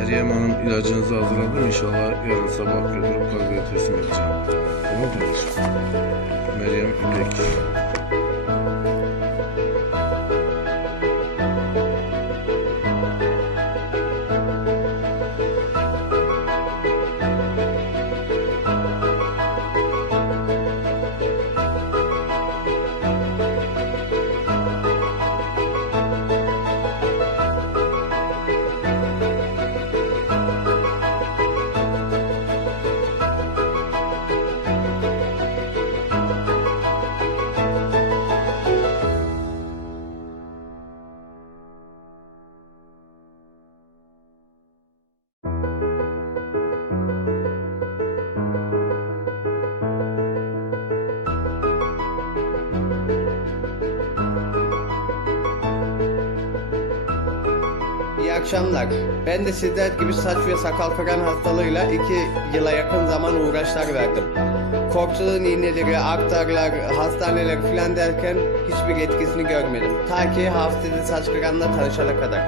Meryem Hanım ilacınızı hazırladım. İnşallah yarın sabah götürüp kargoya teslim edeceğim. Tamam mı? Meryem İpek. İyi akşamlar. Ben de sizler gibi saç ve sakal kıran hastalığıyla iki yıla yakın zaman uğraşlar verdim. Korktuğun iğneleri, aktarlar, hastaneler filan derken hiçbir etkisini görmedim. Ta ki Hafız Dede Saç Kıran'la tanışana kadar.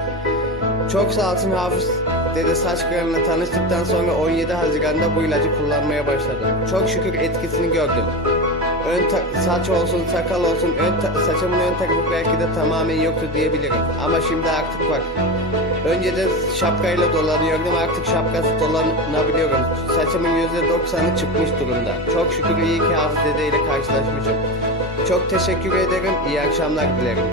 Çok sağ olsun Hafız Dede Saç Kıran'la tanıştıktan sonra 17 Haziran'da bu ilacı kullanmaya başladım. Çok şükür etkisini gördüm. Ön saç olsun, sakal olsun, ön saçımın ön tarafı belki de tamamen yoktu diyebilirim. Ama şimdi artık var. Önceden şapkayla dolanıyordum artık şapkası dolanabiliyorum. Saçımın %90'ı çıkmış durumda. Çok şükür iyi ki Hafız Dede ile karşılaşmışım. Çok teşekkür ederim. İyi akşamlar dilerim.